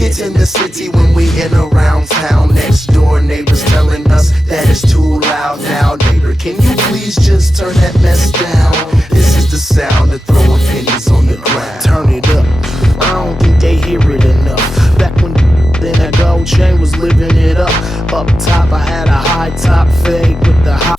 Crickets in the city when we in around town. Next door neighbors telling us that it's too loud. Now neighbor, can you please just turn that mess down? This is the sound of throwing pennies on the ground. Turn it up, I don't think they hear it enough. Back when then that gold chain was living it up. Up top I had a high top fade with the high.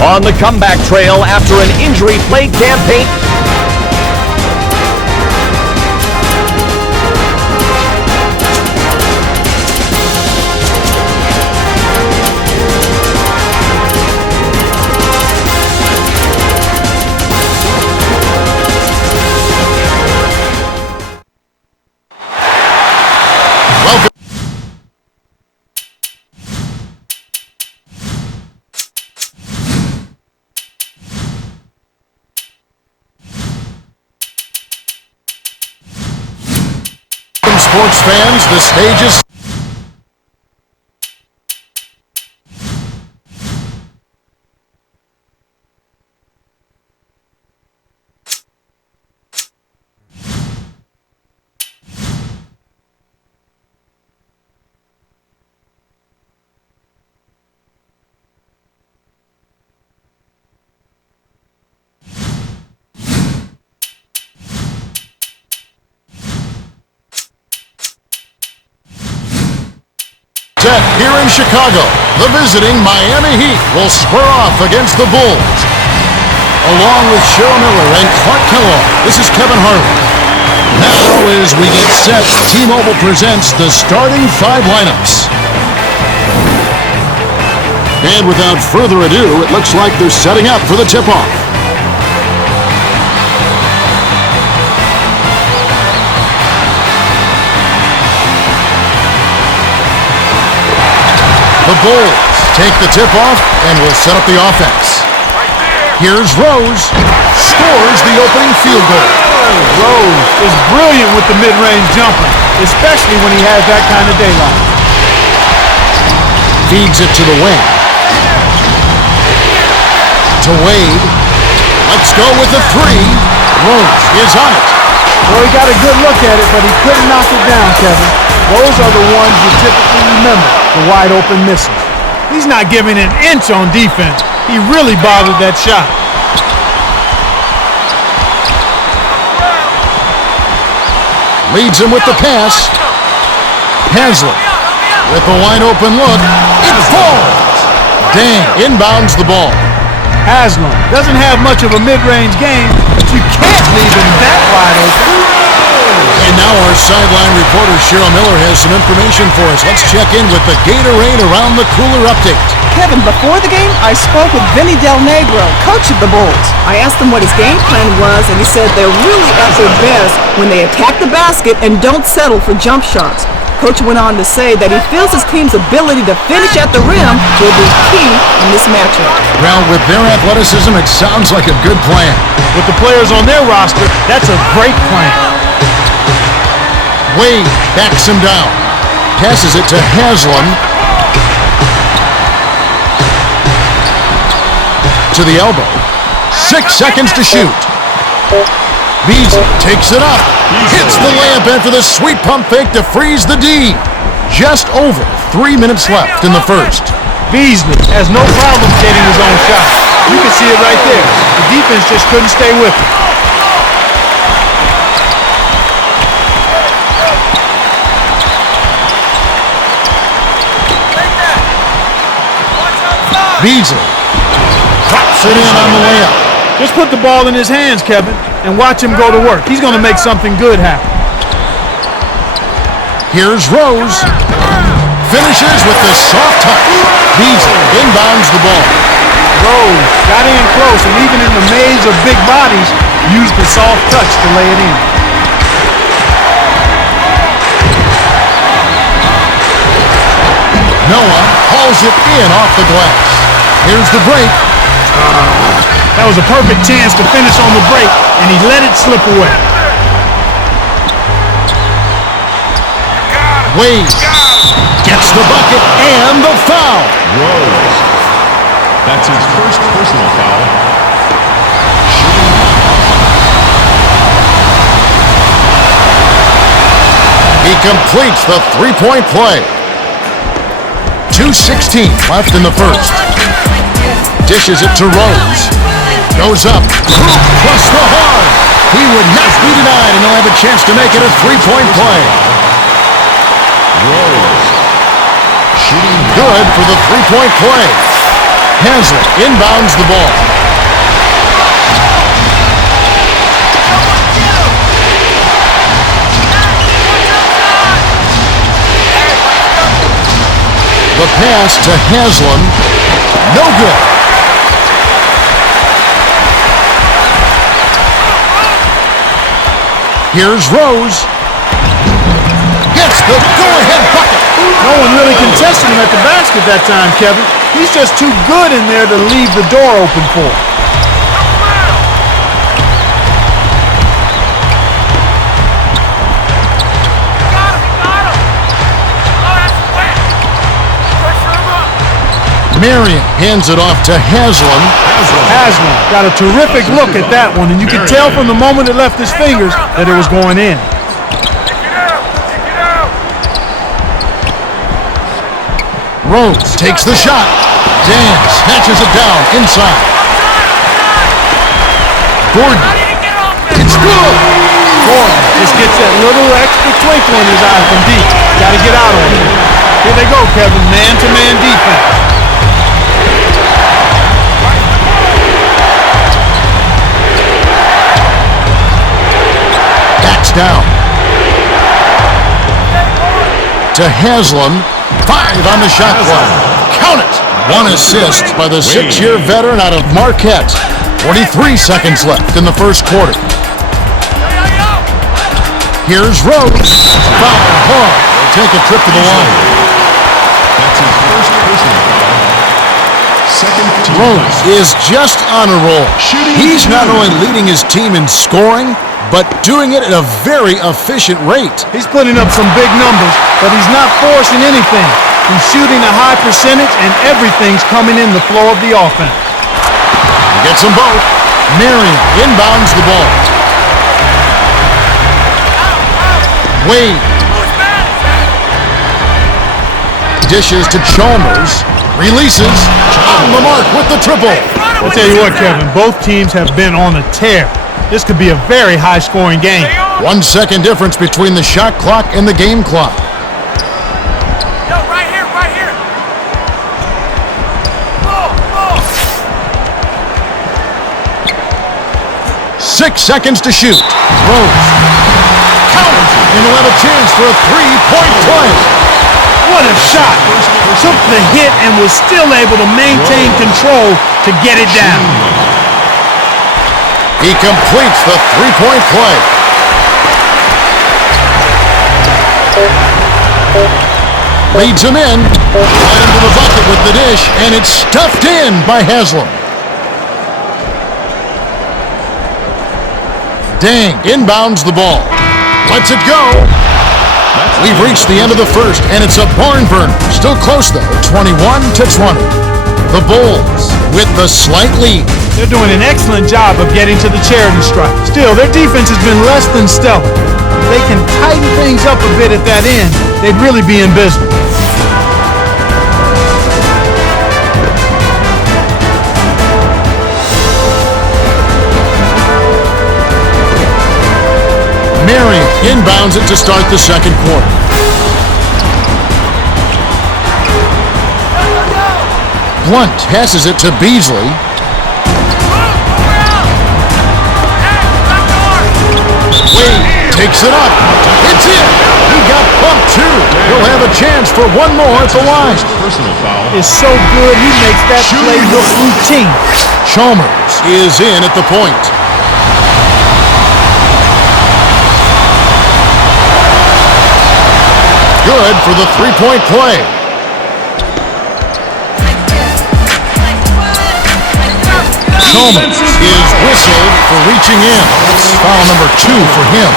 On the comeback trail after an injury-plagued campaign. Sports fans, the stage is... Here in Chicago, the visiting Miami Heat will square off against the Bulls. Along with Cheryl Miller and Clark Kellogg, this is Kevin Harlan. Now as we get set, T-Mobile presents the starting 5 lineups. And without further ado, it looks like they're setting up for the tip-off. The Bulls take the tip-off and will set up the offense. Here's Drose, scores the opening field goal. Drose is brilliant with the mid-range jumper, especially when he has that kind of daylight. Feeds it to the wing. To Wade. Let's go with the 3. Drose is on it. Well, he got a good look at it, but he couldn't knock it down, Kevin. Those are the ones you typically remember, the wide open misses. He's not giving an inch on defense. He really bothered that shot. Leads him with the pass. Haslem with a wide open look. It falls. Dan inbounds the ball. Haslem doesn't have much of a mid-range game, but you can't leave him that wide open. And now our sideline reporter Cheryl Miller has some information for us. Let's check in with the Gatorade Around the Cooler update. Kevin, before the game, I spoke with Vinny Del Negro, coach of the Bulls. I asked him what his game plan was, and he said they're really at their best when they attack the basket and don't settle for jump shots. Coach went on to say that he feels his team's ability to finish at the rim will be key in this matchup. Well, with their athleticism, it sounds like a good plan. With the players on their roster, that's a great plan. Wade backs him down. Passes it to Haslem. To the elbow. 6 seconds to shoot. Beasley takes it up. Hits the layup after the sweet pump fake to freeze the D. Just over 3 minutes left in the first. Beasley has no problem getting his own shot. You can see it right there. The defense just couldn't stay with him. Beasley drops it in on the layup. Just put the ball in his hands, Kevin, and watch him go to work. He's going to make something good happen. Here's Rose. Finishes with the soft touch. Beasley inbounds the ball. Drose got in close, and even in the maze of big bodies, used the soft touch to lay it in. Noah hauls it in off the glass. Here's the break. That was a perfect chance to finish on the break, and he let it slip away. Wade gets the bucket and the foul. Rose. That's his first personal foul. He completes the three-point play. 2:16 left in the first. Dishes it to Rose. Goes up. Hoop plus the horn. He would not be denied, and he'll have a chance to make it a three-point play. Rose. Shooting Good for the three-point play. Haslem inbounds the ball. The pass to Haslem. No good. Here's Rose. Gets the go-ahead bucket. No one really contested him at the basket that time, Kevin. He's just too good in there to leave the door open for him. Marion hands it off to Haslem. Haslem got a terrific look at that one, and you could tell from the moment it left his fingers that it was going in. Rose takes the shot. Dan snatches it down inside. Gordon. It's good. Gordon just gets that little extra twinkle in his eye from deep. Got to get out on him. Here they go, Kevin. Man-to-man defense. Backs down. To Haslem. 5 on the shot clock. Count it. 1 assist by the 6-year veteran out of Marquette. 43 seconds left in the first quarter. Here's Rose. Foul. Horn will take a trip to the line. That's his first personal foul. Second team Rose is just on a roll. He's not only leading his team in scoring, but doing it at a very efficient rate. He's putting up some big numbers, but he's not forcing anything. He's shooting a high percentage, and everything's coming in the flow of the offense. He gets them both. Marion inbounds the ball. Wade. Dishes to Chalmers. Releases. On the mark with the triple. I'll tell you what, Kevin, both teams have been on a tear. This could be a very high-scoring game. 1 second difference between the shot clock and the game clock. Yo, right here, right here. Ball, ball. 6 seconds to shoot. Rose. Counters it, and he'll have a chance for a three-point play. What a shot! Took the hit and was still able to maintain control to get it down. He completes the three-point play. Leads him in. Right into the bucket with the dish, and it's stuffed in by Haslem. Dang inbounds the ball. Lets it go. We've reached the end of the first, and it's a barn burner. Still close, though, 21-20. The Bulls with the slight lead. They're doing an excellent job of getting to the charity stripe. Still, their defense has been less than stellar. If they can tighten things up a bit at that end, they'd really be in business. Marion inbounds it to start the second quarter. Blunt passes it to Beasley. Wade takes it up. It's in. He got bumped too. for one more at the line. Personal foul. Is so good, he makes that play look routine. Chalmers is in at the point. Good for the three-point play. Chalmers is whistled for reaching in. That's foul number 2 for him.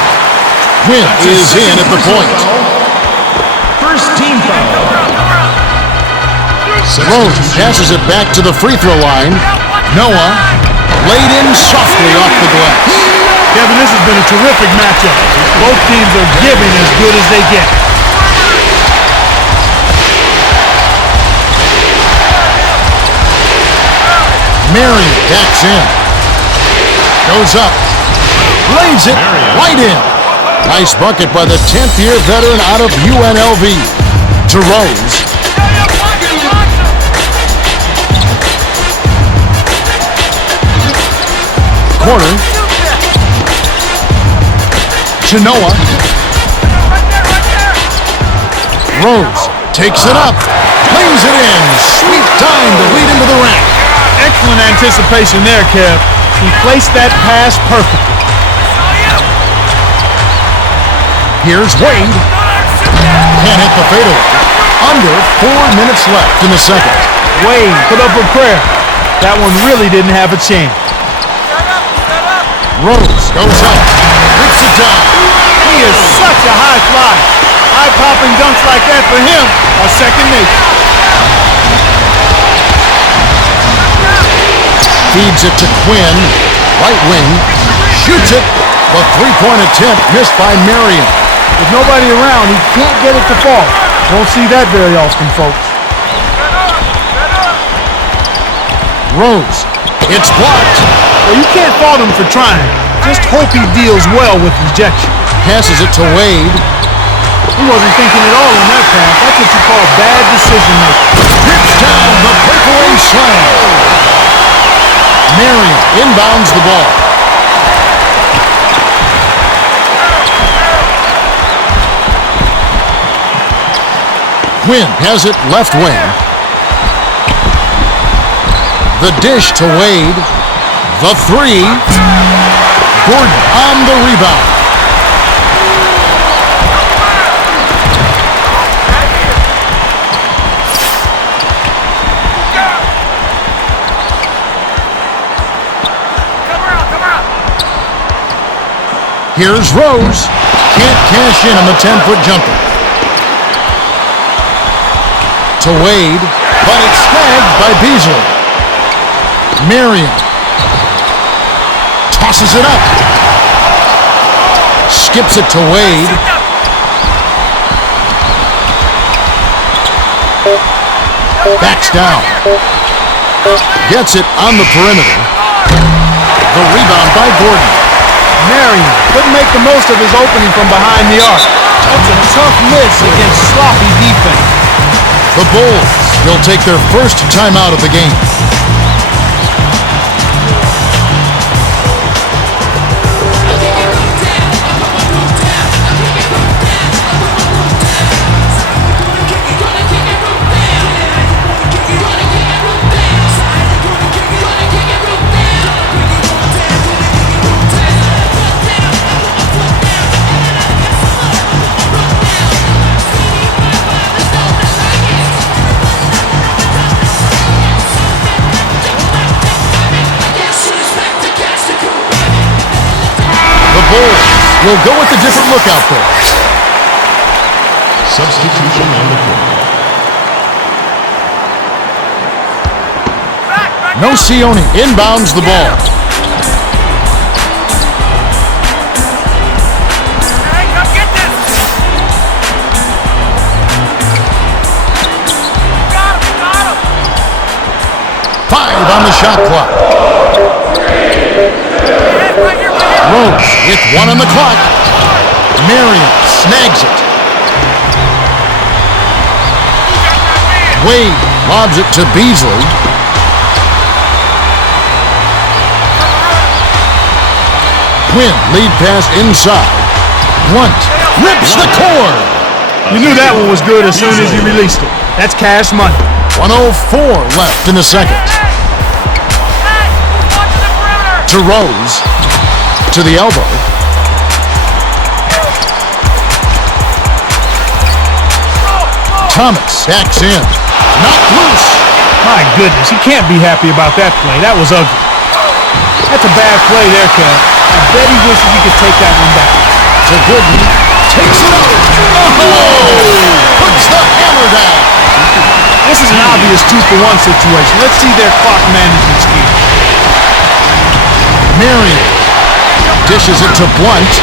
Quinn is in at the point. First team foul. Drose passes it back to the free throw line. Noah laid in softly off the glass. Kevin, this has been a terrific matchup. Both teams are giving as good as they get. Marion backs in. Goes up. Lays it right in. Nice bucket by the 10th-year veteran out of UNLV. Drose. Corner. To Noah. Rose takes it up. Lays it in. Sweet time to lead into the rack. Excellent anticipation there, Kev. He placed that pass perfectly. Here's Wade. Can't hit the fadeaway. Under 4 minutes left in the second. Wade put up a prayer. That one really didn't have a chance. Rose goes up. Rips it down. He is such a high flyer. Eye-popping dunks like that for him are second nature. Feeds it to Quinn. Right wing. Shoots it. The three-point attempt missed by Marion. With nobody around, he can't get it to fall. Don't see that very often, folks. Rose. It's blocked. Well, you can't fault him for trying. Just hope he deals well with rejection. Passes it to Wade. He wasn't thinking at all on that pass. That's what you call bad decision-making. Rips down the breakaway slam. Marion inbounds the ball. Quinn has it left wing. The dish to Wade. The three. Gordon on the rebound. Here's Rose. Can't cash in on the 10-foot jumper. To Wade, but it's snagged by Beasley. Marion tosses it up. Skips it to Wade. Backs down. Gets it on the perimeter. The rebound by Gordon. Marion couldn't make the most of his opening from behind the arc. That's a tough miss against sloppy defense. The Bulls will take their first timeout of the game. Bulls will go with a different look out there. Substitution on the court. Nocioni inbounds the ball. Hey, come get this! Got him! 5 on the shot clock. Right here! Rose with 1 on the clock. Marion snags it. Wade lobs it to Beasley. Quinn lead pass inside. Blunt rips the cord. You knew that one was good as soon as you released it. That's cash money. 1:04 left in the second. To Rose. To the elbow. Thomas backs in. Knocked loose. My goodness, he can't be happy about that play. That was ugly. That's a bad play there, Kev. I bet he wishes he could take that one back. To Gooden. Takes it out. Oh! Puts the hammer down. This is an obvious 2-for-1 situation. Let's see their clock management scheme. Marion dishes it to Blunt.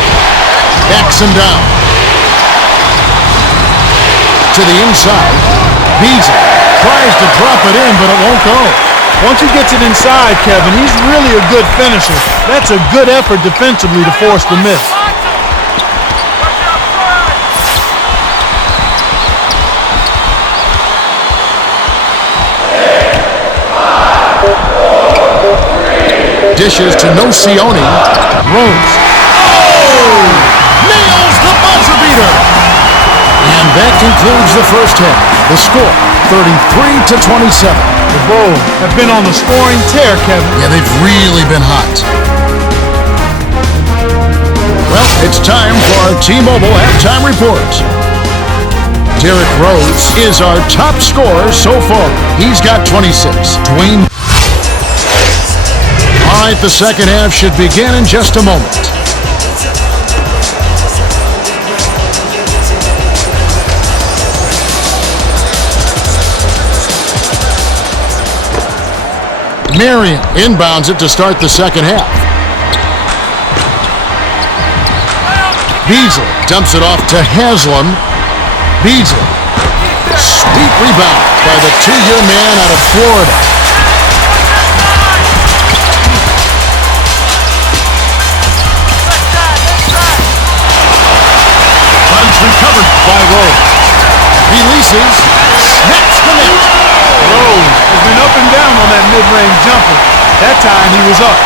Backs him down. To the inside. Beasley tries to drop it in, but it won't go. Once he gets it inside, Kevin, he's really a good finisher. That's a good effort defensively to force the miss. Dishes to Nocioni. Rose. Oh! Nails the buzzer beater! And that concludes the first half. The score, 33-27. The Bulls have been on the scoring tear, Kevin. Yeah, they've really been hot. Well, it's time for our T-Mobile halftime report. Derrick Rose is our top scorer so far. He's got 26. Dwayne. All right, the second half should begin in just a moment. Marion inbounds it to start the second half. Beasley dumps it off to Haslam. Beasley. Sweet rebound by the two-year man out of Florida. But it's recovered by Rose. Releases. Smacks the net. Rose has been up and down on that mid-range jumper. That time he was up.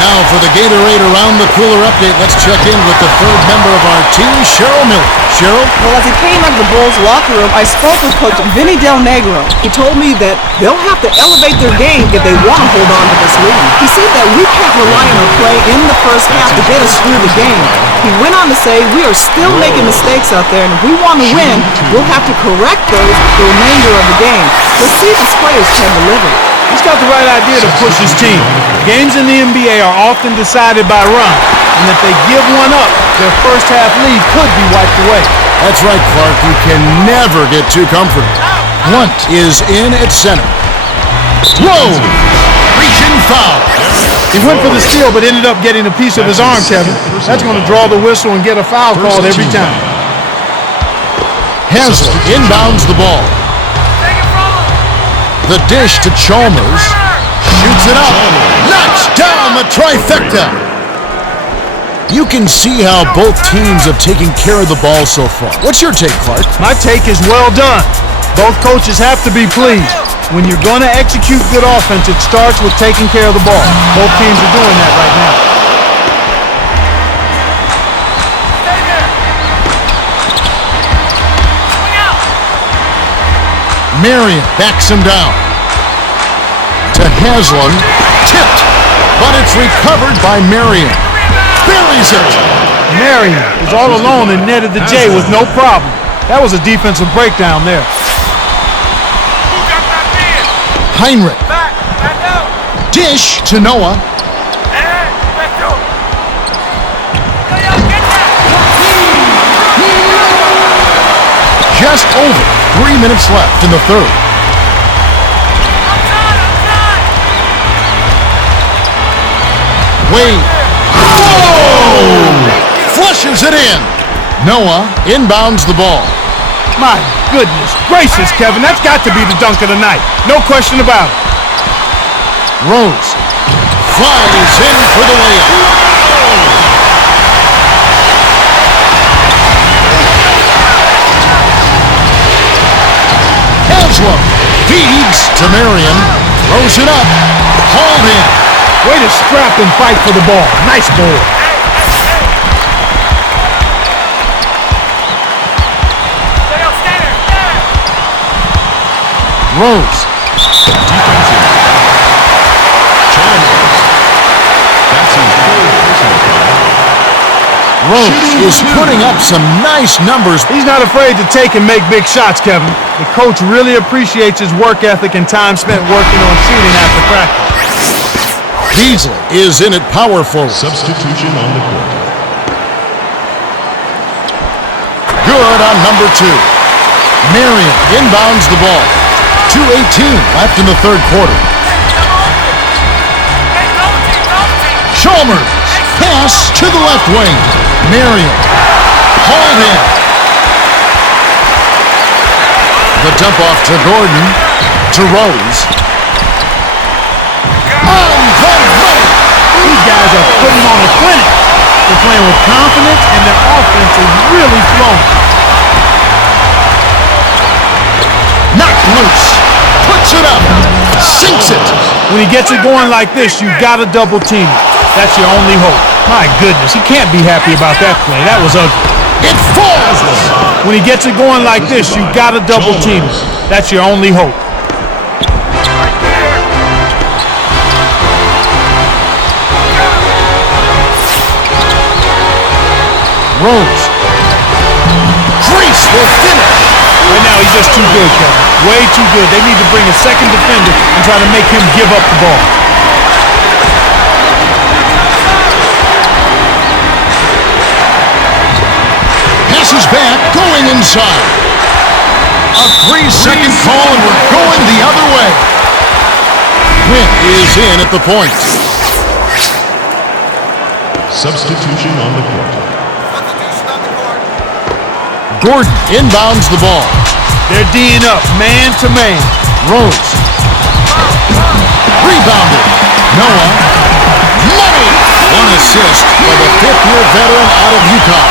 Now for the Gatorade Around the Cooler update, let's check in with the third member of our team, Cheryl Miller. Cheryl? Well, as he came out of the Bulls locker room, I spoke with Coach Vinny Del Negro. He told me that they'll have to elevate their game if they want to hold on to this lead. He said that we can't rely on our play in the first half to get us through the game. He went on to say we are still making mistakes out there, and if we want to win, we'll have to correct those the remainder of the game. Let's see if his players can deliver. He's got the right idea to push his team. Games in the NBA are often decided by runs, and if they give one up, their first half lead could be wiped away. That's right, Clark. You can never get too comfortable. Blunt is in at center. Whoa! Reaching foul. He went for the steal, but ended up getting a piece of his arm, Kevin. That's going to draw the whistle and get a foul called every time. Haslam inbounds the ball. The dish to Chalmers. Shoots it up. Knocks down the trifecta. You can see how both teams have taken care of the ball so far. What's your take, Clark? My take is well done. Both coaches have to be pleased. When you're going to execute good offense, it starts with taking care of the ball. Both teams are doing that right now. Marion backs him down. To Haslam. Tipped. But it's recovered by Marion. Buries it. Marion is all alone and netted the J with no problem. That was a defensive breakdown there. Heinrich. Dish to Noah. Just over 3 minutes left in the third. Wade. Oh! Flushes it in. Noah inbounds the ball. My goodness gracious, Kevin, that's got to be the dunk of the night. No question about it. Rose flies in for the layup. Haslam feeds to Marion. Throws it up. Hauled in. Way to scrap and fight for the ball. Nice ball. Rose. Defensive. Chalmers. That's his third personal foul. Rose is putting up some nice numbers. He's not afraid to take and make big shots, Kevin. The coach really appreciates his work ethic and time spent working on shooting after practice. Beasley is in at power forward. Substitution on the court. Good on number 2. Marion inbounds the ball. 2:18 left in the third quarter. Chalmers, pass to the left wing. Marion, hauled in. The dump off to Gordon, to Rose. On the money. These guys are putting on a clinic. They're playing with confidence, and their offense is really flowing. Knocked loose. Puts it up. Sinks it. When he gets it going like this, you've got to double team it. That's your only hope. My goodness, he can't be happy about that play. That was ugly. It falls. When he gets it going like this, you've got to double team it. That's your only hope. Rose. Crease will finish. Right now, he's just too good, Kevin. Way too good. They need to bring a second defender and try to make him give up the ball. Passes back, going inside. A 3-second call, and we're going the other way. Quinn is in at the point. Substitution on the court. Gordon inbounds the ball. They're D'ing up, man to man. Rose. Rebounded. Noah. Money. One assist for the fifth-year veteran out of Utah.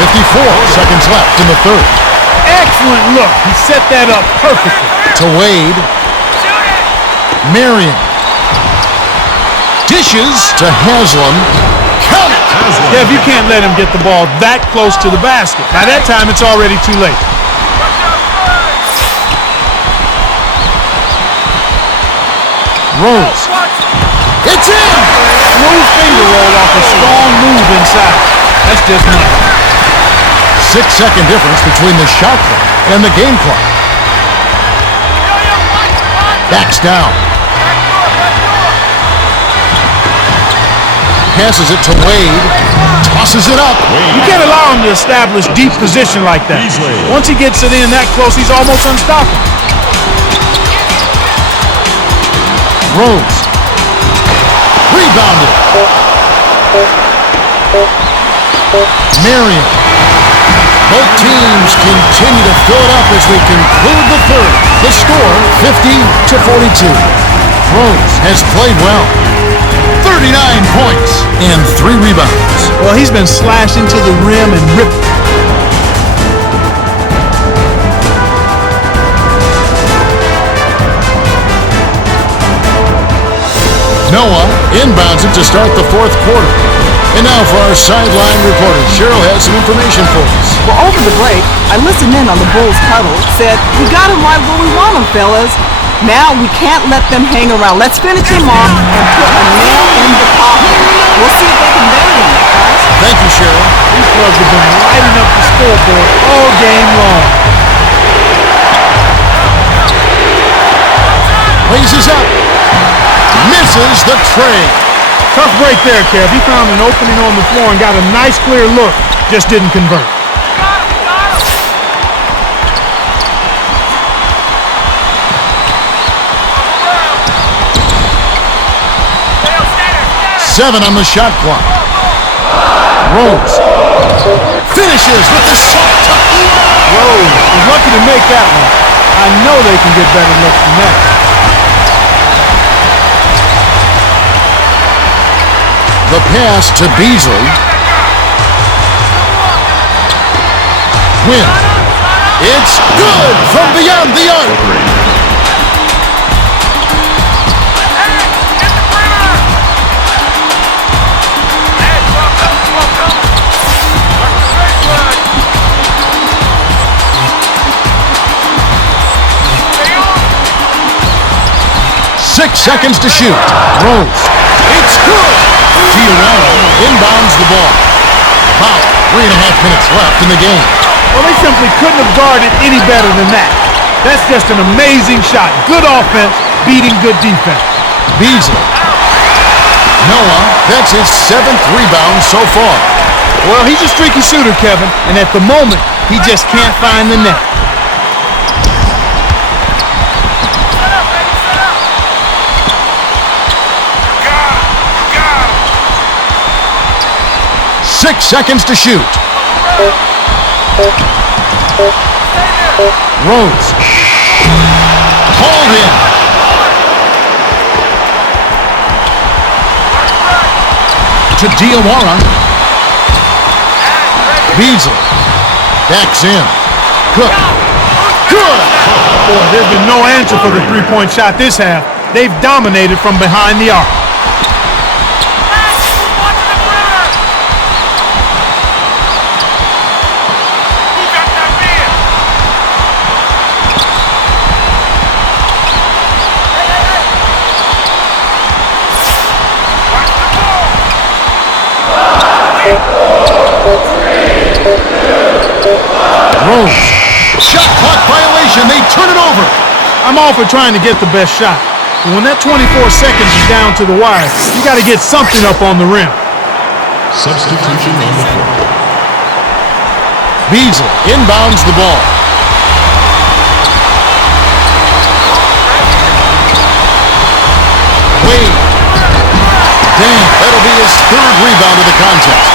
54 seconds left in the third. Excellent look. He set that up perfectly. To Wade. Marion. Dishes to Haslam. Count it. Kev, you can't let him get the ball that close to the basket. By that time, it's already too late. Rose. It's in. Smooth finger roll off a strong move inside. That's just nice. 6-second difference between the shot clock and the game clock. Backs down. Passes it to Wade. Tosses it up. You can't allow him to establish deep position like that. Once he gets it in that close, he's almost unstoppable. Rose. Rebounded. Marion. Both teams continue to fill it up as we conclude the third. The score, 50-42. Rose has played well. 39 points and 3 rebounds. Well, he's been slashing to the rim and ripping. Noah inbounds it to start the fourth quarter. And now for our sideline reporter. Cheryl has some information for us. Well, over the break, I listened in on the Bulls huddle. Said, we got him right where we want him, fellas. Now we can't let them hang around. Let's finish him off and put a nail in the coffin. We'll see if they can bury him, guys. Thank you, Cheryl. These clubs have been lighting up the scoreboard all game long. Raises up. Misses the tray. Tough break there, Kev. He found an opening on the floor and got a nice clear look. Just didn't convert. Seven on the shot clock. Rose finishes with the soft touch. Rose is lucky to make that one. I know they can get better looks than that. The pass to Beasley. Win. It's good from beyond the arc. 6 seconds to shoot. Drose. It's good! Giovanni inbounds the ball. About 3.5 minutes left in the game. Well, they simply couldn't have guarded any better than that. That's just an amazing shot. Good offense, beating good defense. Beasley. Noah, that's his 7th rebound so far. Well, he's a streaky shooter, Kevin, and at the moment, he just can't find the net. Got him. 6 seconds to shoot. Rose. Hauled in. To Diawara. Beasley. Backs in. Cook. Good! Boy, there's been no answer for the three-point shot this half. They've dominated from behind the arc. Drose. Shot clock violation. They turn it over. I'm all for trying to get the best shot. But when that 24 seconds is down to the wire, you got to get something up on the rim. Substitution on the court. Beasley inbounds the ball. Wade. Damn, that'll be his 3rd rebound of the contest.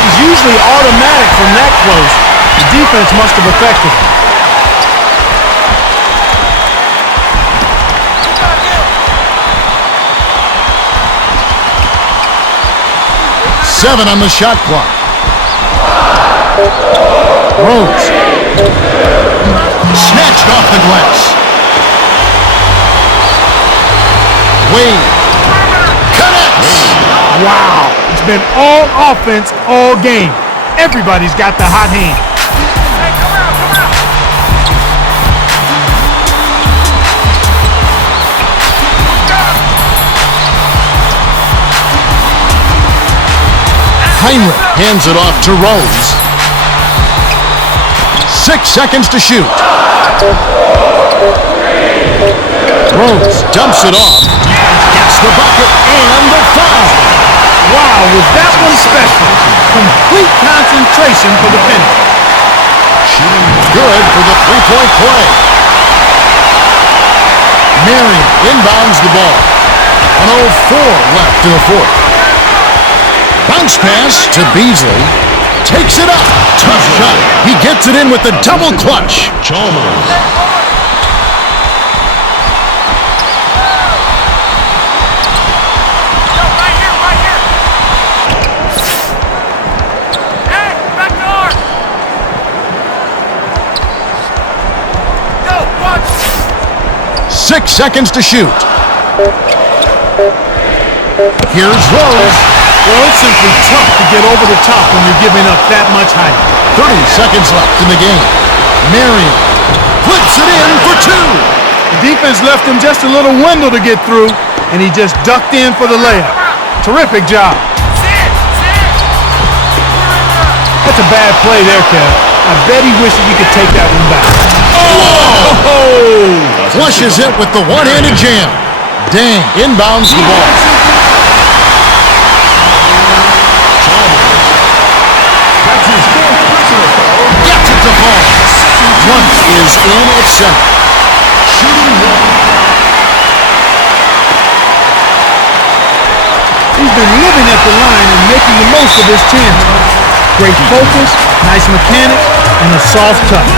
He's usually automatic from that close. The defense must have affected him. Seven on the shot clock. Rose. Snatched off the glass. Wade. Connects. Wow. It's been all offense all game. Everybody's got the hot hand. Hey, come out, come out. Heinrich hands it off to Rose. 6 seconds to shoot. Rose dumps it off. Gets the bucket and the foul. Wow, was that one special? Complete concentration for the finish. Good for the 3-point play. Marion inbounds the ball. 1:04 left in the 4th. Bounce pass to Beasley. Takes it up. Tough shot. He gets it in with the double clutch. Chalmers. Yo, right here, right here. Hey, back door. Yo, watch. 6 seconds to shoot. Here's Rose. Well, it's simply tough to get over the top when you're giving up that much height. 30 seconds left in the game. Marion puts it in for 2. The defense left him just a little window to get through, and he just ducked in for the layup. Terrific job. Sit. That's a bad play there, Kev. I bet he wishes he could take that one back. Oh! Flushes it with the one-handed jam. Dang inbounds the ball. Gets it to fall. One is in at center. He's been living at the line and making the most of his chances. Great focus, nice mechanics, and a soft touch.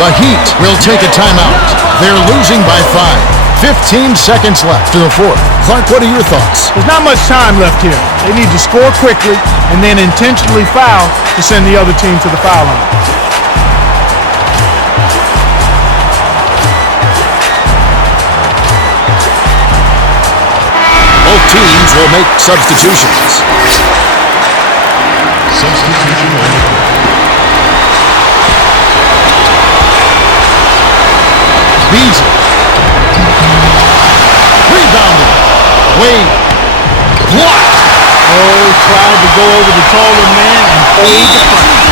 The Heat will take a timeout. They're losing by 5. 15 seconds left in the 4th. Clark, what are your thoughts? There's not much time left here. They need to score quickly and then intentionally foul to send the other team to the foul line. Both teams will make substitutions. Substitution on the court. Beasley. Rebound Wade. Blocked. Oh, tried to go over the taller man and fade the front.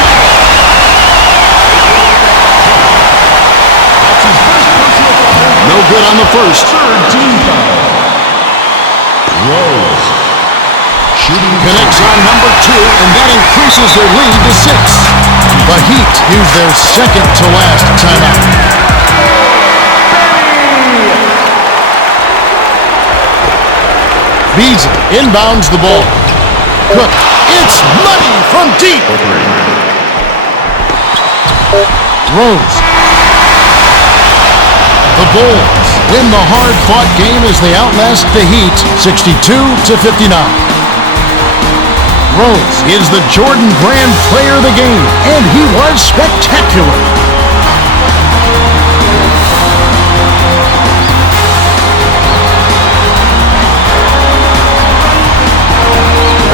That's his first personal foul. No good on the first. Third team foul. Rose. Shooting Connects on number 2, and that increases their lead to 6. The Heat use their second to last timeout. Beasley inbounds the ball. Cook. It's money from deep. Rose. The Bulls win the hard-fought game as they outlast the Heat 62-59. Rose is the Jordan Brand player of the game, and he was spectacular.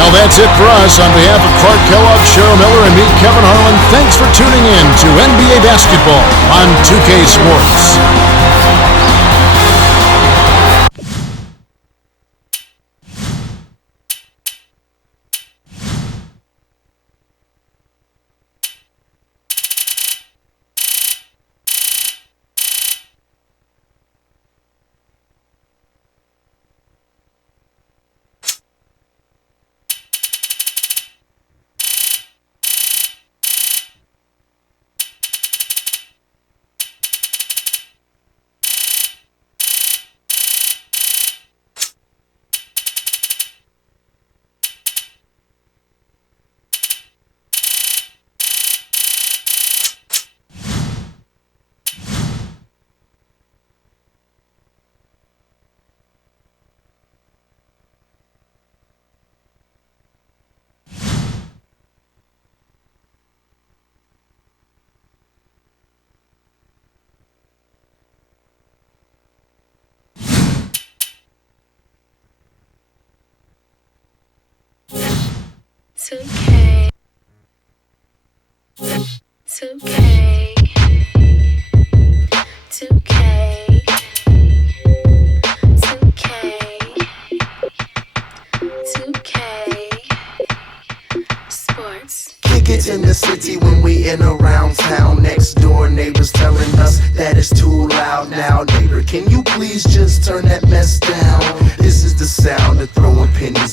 Well, that's it for us. On behalf of Clark Kellogg, Cheryl Miller, and me, Kevin Harlan, thanks for tuning in to NBA Basketball on 2K Sports. It's okay. It's okay. It's okay. It's okay. It's okay. Sports. Kick it in the city when we in around town. Next door neighbors telling us that it's too loud now. Neighbor, can you please just turn that mess down? This is the sound of throwing pennies